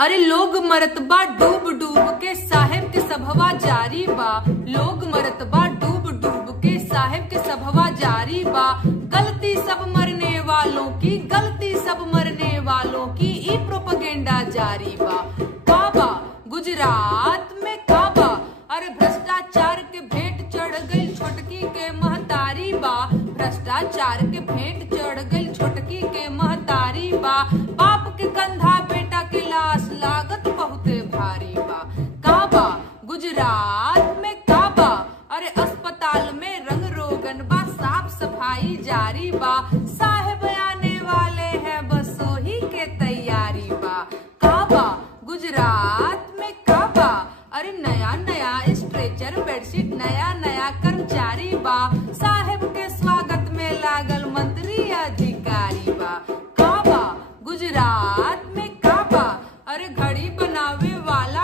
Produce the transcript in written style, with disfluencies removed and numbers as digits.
अरे लोग मरत बा डूब डूब के साहेब के सभवा जारी बा। लोग मरत बा डूब डूब के साहेब के सभवा जारी बा। गलती सब मरने वालों की, गलती सब मरने वालों की, ई प्रोपगेंडा जारी बा। काबा गुजरात में काबा, अरे भ्रष्टाचार के भेंट चढ़ गई छोटकी के महतारी बा। भ्रष्टाचार के भेंट चढ़ गई छोटकी के महतारी बा। बाप के कंधा बेटा के लाश लागत बहुते भारी बा। काबा गुजरात में काबा, अरे अस्पताल में रंग रोगन बा, साफ सफाई जारी बा। साहेब आने वाले हैं बस वही के तैयारी बा। काबा गुजरात में काबा, अरे नया नया स्ट्रेचर बेडशीट, नया नया कर्मचारी बा। साहेब के स्वागत में लागल मंत्री अधिकारी बा। काबा गुजरात में काबा, अरे घड़ी बनावे वाला